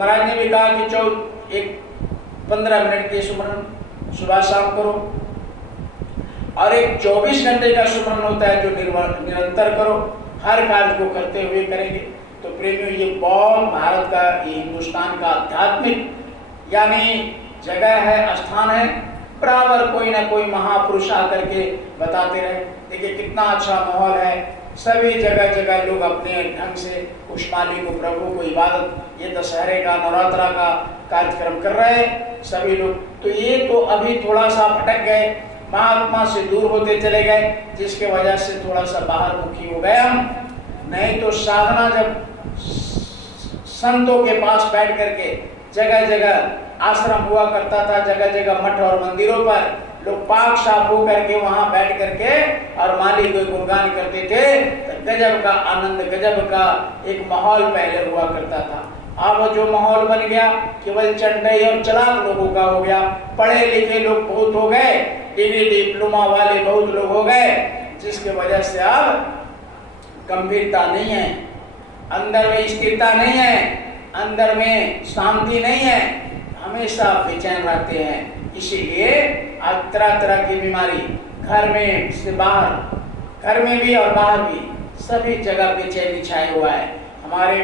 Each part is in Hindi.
महाराज ने भी कहा कि एक 15 मिनट के सुमरन सुबह शाम करो, और एक 24 घंटे का सुमरन होता है जो निरंतर करो, हर कार्य को करते हुए करेंगे। तो प्रेमियों, ये बहुत भारत का, ये हिंदुस्तान का आध्यात्मिक यानी जगह है, स्थान है। बराबर कोई ना कोई महापुरुष आकर के बताते रहे। देखिए कितना अच्छा माहौल है, सभी जगह जगह लोग अपने ढंग से उस मालिक को, प्रभु को इबादत, ये दशहरे का, नवरात्रा का कार्यक्रम कर रहे हैं सभी लोग। तो ये तो अभी थोड़ा सा भटक गए, महात्मा से दूर होते चले गए, जिसके वजह से थोड़ा सा बाहर मुखी हो गए हम। नहीं तो साधना जब संतों के पास बैठ करके, जगह जगह आश्रम हुआ करता था, जगह जगह मठ और मंदिरों पर लोग पाक साफ हो करके वहां बैठ करके और मालिक को गुणगान करते थे, तो गजब का आनंद, गजब का एक माहौल पहले हुआ करता था। अब जो माहौल बन गया केवल चंडई और चलाक लोगों का हो गया। पढ़े लिखे लोग बहुत हो गए, डिग्री डिप्लोमा वाले बहुत लोग हो गए, जिसके वजह से अब गंभीरता नहीं है, अंदर में स्थिरता नहीं है, अंदर में शांति नहीं है, हमेशा बेचैन रहते हैं। इसीलिए आज तरह तरह की बीमारी घर में से बाहर, घर में भी और बाहर भी, सभी जगह बेचैनी छाया हुआ है। हमारे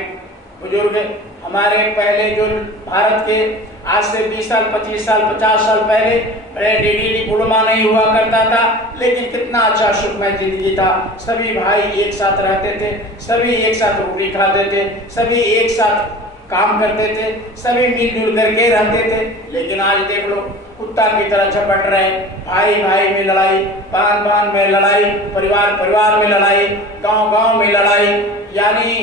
बुजुर्ग, हमारे पहले जो भारत के आज से 20 साल, 25 साल, 50 साल पहले डिग्री डिप्लोमा नहीं हुआ करता था, लेकिन कितना अच्छा सुखमय जिंदगी था। सभी भाई एक साथ रहते थे, सभी एक साथ रोटी खाते थे, सभी एक साथ काम करते थे, सभी मिलजुल करके रहते थे। लेकिन आज देख लो, कुत्ता की तरह झपट रहे, भाई भाई में लड़ाई, बहन बहन में लड़ाई, परिवार परिवार में लड़ाई, गांव गांव में लड़ाई, यानी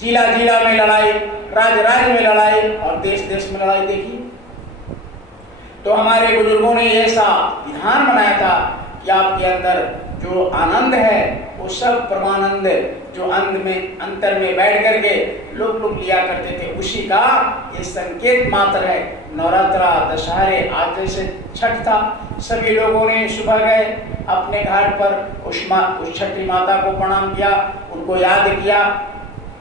जिला जिला में लड़ाई, राज्य राज्य में लड़ाई और देश देश में लड़ाई। देखिए, तो हमारे बुजुर्गों ने ऐसा विधान बनाया था कि आपके अंदर जो आनंद है वो सब परमानंद जो अंतर में बैठ करके लोग लिया करते थे, उसी का ये संकेत मात्र है। नवरात्रा, दशहरे, आज जैसे छठ था, सभी लोगों ने सुबह गए अपने घाट पर उस छठी माता को प्रणाम किया, उनको याद किया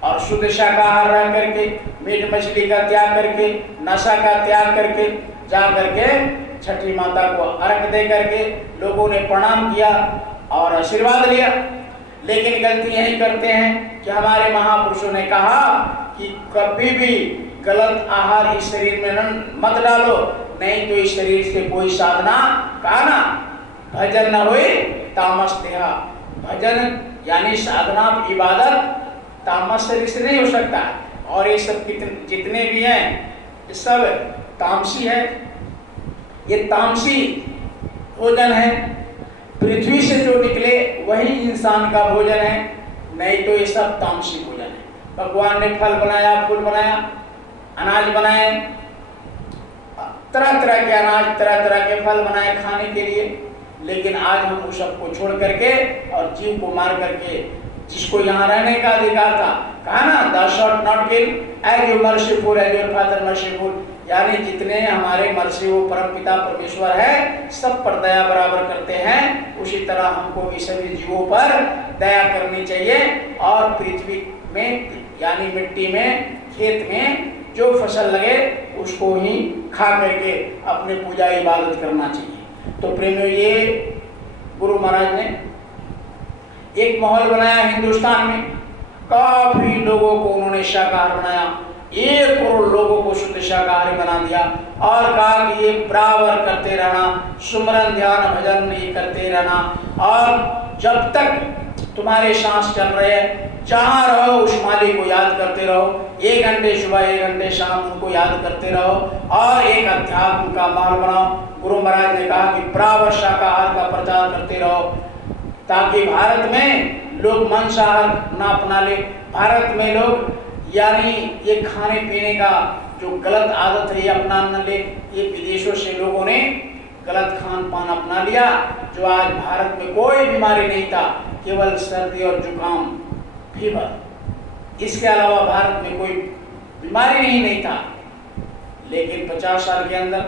और शुद्ध शाकाहार रह करके, मीट मछली का त्याग करके, नशा का त्याग करके जा करके छठी माता को अर्घ दे करके लोगों ने प्रणाम किया और आशीर्वाद लिया। लेकिन गलती यही करते हैं कि हमारे महापुरुषों ने कहा कि कभी भी गलत आहार इस शरीर में मत डालो, नहीं तो इस शरीर से कोई साधना काना भजन न होए तामस देहा। भजन यानी साधना, इबादत तामस शरीर से नहीं हो सकता। और ये सब जितने भी हैं ये सब तामसी है, ये तामसी भोजन है, पृथ्वी से जो निकले वही इंसान का भोजन है, नहीं तो ये सब तामसी भोजन है। भगवान ने फल बनाया, फूल बनाया, अनाज बनाए, तरह तरह के अनाज, तरह तरह के फल बनाए खाने के लिए, लेकिन आज हम उस सबको छोड़ करके और जीव को मार करके, जिसको यहाँ रहने का अधिकार था, कहा ना thou shalt not kill as you merciful as your father merciful, यानी जितने हमारे मर्सी वो परम पिता परमेश्वर है, सब पर दया बराबर करते हैं, उसी तरह हमको भी सभी जीवों पर दया करनी चाहिए। और पृथ्वी में यानी मिट्टी में, खेत में जो फसल लगे उसको ही खा करके अपने पूजा इबादत करना चाहिए। तो प्रेमियों, ये गुरु महाराज ने एक माहौल बनाया हिंदुस्तान में, काफी लोगों को उन्होंने शाकाहार बनाया, 1 करोड़ लोगों को शुद्ध शाकाहारी बना दिया और कहा कि ये बराबर करते रहना, सुमरन ध्यान भजन ये करते रहना, और जब तक तुम्हारे सांस चल रहे हैं जहाँ रहो उस मालिक को याद करते रहो, 1 घंटे सुबह 1 घंटे शाम उनको याद करते रहो और एक अध्यात्म का माहौल बनाओ। गुरु महाराज ने कहा कि बराबर शाकाहार का प्रचार करते रहो, ताकि भारत में लोग मांसाहार ना अपना ले। भारत में लोग यानी ये खाने पीने का जो गलत आदत है ये अपना न ले। ये विदेशों से लोगों ने गलत खान पान अपना लिया, जो आज भारत में कोई बीमारी नहीं था, केवल सर्दी और जुकाम, फीवर, इसके अलावा भारत में कोई बीमारी नहीं था। लेकिन 50 साल के अंदर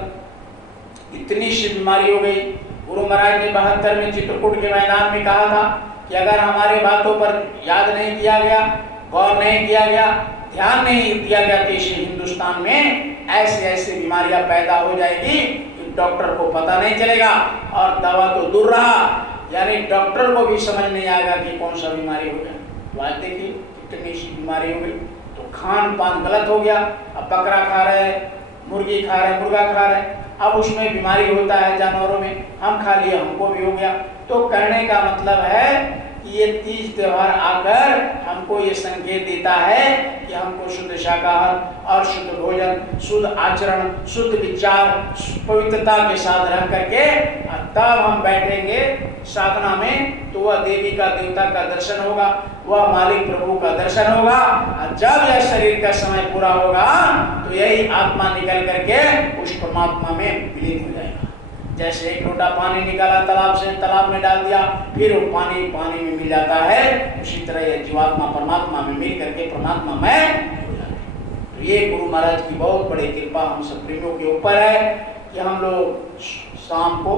इतनी सी बीमारी हो गई। गुरु महाराज ने 72 में चित्रकूट के मैदान में कहा था कि अगर हमारे बातों पर याद नहीं किया गया, गौर नहीं किया गया, ध्यान नहीं दिया गया कि इस हिंदुस्तान में ऐसी ऐसी बीमारियां पैदा हो जाएगी कि डॉक्टर को पता नहीं चलेगा, और दवा तो दूर रहा, यानी डॉक्टर को भी समझ नहीं आएगा कि कौन सा बीमारी हो गया। तो आज देखिए कितनी सी बीमारी हो गई। तो खान पान गलत हो गया, अब बकरा खा रहे हैं, मुर्गी खा रहे हैं, मुर्गा खा रहे हैं, अब उसमें बीमारी होता है जानवरों में, हम खा लिए हमको भी हो गया। तो कहने का मतलब है कि ये तीज त्योहार आकर हमको ये संकेत देता है कि हमको शुद्ध शाकाहार और शुद्ध भोजन, शुद्ध आचरण, शुद्ध विचार, पवित्रता के साथ रह करके तब हम बैठेंगे साधना में, तो वह देवी का देवता का दर्शन होगा, वह मालिक प्रभु का दर्शन होगा। और जब यह शरीर का समय पूरा होगा तो यही आत्मा निकल करके उस परमात्मा में विलीन हो जाएगा। जैसे एक लोटा पानी निकाला तालाब से, तालाब में डाल दिया, फिर वो पानी पानी में मिल जाता है, उसी तरह यह जीवात्मा परमात्मा में मिल करके परमात्मा में हो जाता है। तो ये गुरु महाराज की बहुत बड़ी कृपा हम सब प्रेमियों के ऊपर है कि हम लोग शाम को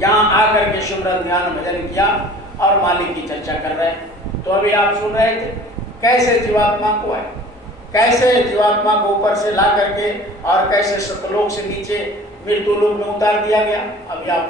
यहाँ आकर के सुमरन ध्यान भजन किया और मालिक की चर्चा कर रहे हैं। तो अभी आप सुन रहे थे कैसे जीवात्मा को है, कैसे जीवात्मा को ऊपर से ला करके और कैसे सतलोक से नीचे मृत्यु लोक में उतार दिया गया। अभी आप